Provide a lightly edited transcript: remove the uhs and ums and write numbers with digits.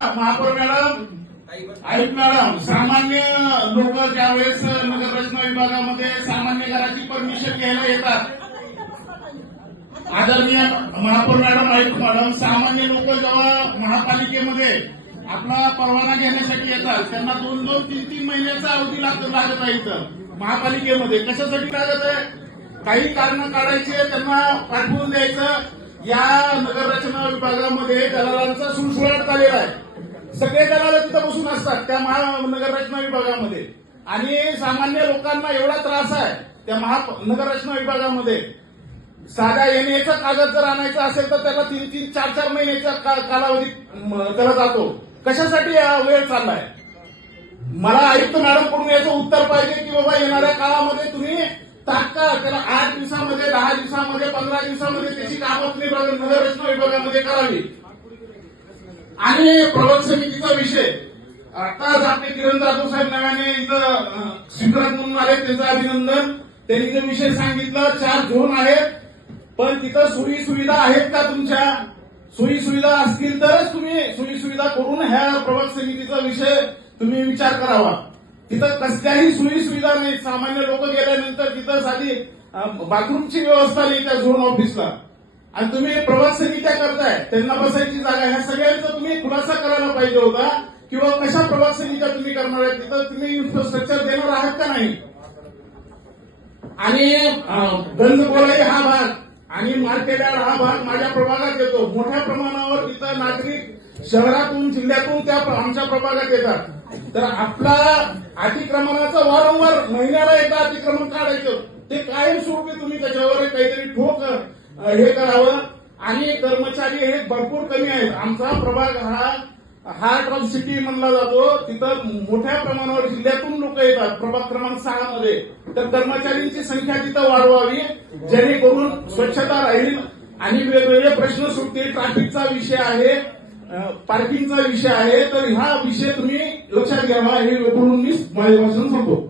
महापौर मॅडम, आयुक्त मॅडम, सामान्य लोक ज्यावेळेस नगररचना विभागामध्ये सामान्य घराची परमिशन घ्यायला येतात, आदरणीय महापौर मॅडम, आयुक्त मॅडम, सामान्य लोक जेव्हा महापालिकेमध्ये आपला परवाना घेण्यासाठी येतात त्यांना 2-2, 3-3 महिन्याचा अवधी लागत आहे. इथं महापालिकेमध्ये कशासाठी लागत आहे? काही कारण काढायचे, त्यांना पाठवून द्यायचं. या नगररचना विभागामध्ये दलालांचा सुळसुळाट झालेला आहे. सगळे दलाल तिथं बसून असतात त्या नगररचना विभागामध्ये आणि सामान्य लोकांना एवढा त्रास आहे त्या नगररचना विभागामध्ये. साधा येण्याचा कागद जर आणायचा असेल तर त्याला 3-3, 4-4 महिन्याचा कालावधी त्याला जातो. कशासाठी हा वेळ चाललाय? मला आयुक्त मॅडम कडून याचं उत्तर पाहिजे की बाबा येणाऱ्या काळामध्ये तुम्ही तात्काळ त्याला 8 दिवसामध्ये, 10 दिवसामध्ये, 15 दिवसामध्ये त्याची कामं तुम्ही नगररचना विभागामध्ये करावी. आणि प्रबंध समितीचा विषय आताच आपले किरण जाधव साहेब नव्याने इथं स्वीकारत म्हणून आले, त्यांचं अभिनंदन. त्यांनी जो विषय सांगितला 4 झोन आहेत, पण तिथं सोयी सुविधा आहेत का? तुमच्या सोयी सुविधा असतील तरच तुम्ही सोयी सुविधा करून ह्या प्रबंध समितीचा विषय तुम्ही विचार करावा. तिथं कसल्याही सोयी सुविधा नाही. सामान्य लोक गेल्यानंतर तिथं साधी बाथरूमची व्यवस्था नाही त्या झोन ऑफिसला आणि तुम्ही प्रबंध समित्या करताय, त्यांना बसायची जागा, ह्या सगळ्यांचा तुम्ही खुलासा करायला पाहिजे होता. किंवा कशा प्रबंध समित्या तुम्ही करणार आहे, तिथं तुम्ही इन्फ्रास्ट्रक्चर देणार आहात का नाही? आणि गंजगोलाई हा भाग आणि मार्केट यार्ड हा भाग माझ्या प्रभागात येतो. मोठ्या प्रमाणावर तिथं नागरिक शहरातून, जिल्ह्यातून त्या आमच्या प्रभागात येतात. तर आपला अतिक्रमणाचं वारंवार महिन्याला एकदा अतिक्रमण काढायचं, ते कायमस्वरूपी तुम्ही त्याच्यावर काहीतरी ठोक हे करावं. आणि कर्मचारी हे भरपूर कमी आहेत. आमचा प्रभाग हा हार्ट ऑफ सिटी म्हणला जातो. तिथं मोठ्या प्रमाणावर जिल्ह्यातून लोक येतात प्रभाग क्रमांक 6 मध्ये. तर कर्मचाऱ्यांची संख्या तिथं वाढवावी जेणेकरून स्वच्छता राहील आणि वेगवेगळे प्रश्न सुटतील. ट्रॅफिकचा विषय आहे, पार्किंगचा विषय आहे. तर हा विषय तुम्ही लक्षात घ्यावा. हे बोलून मी माझे भाषण संपतो.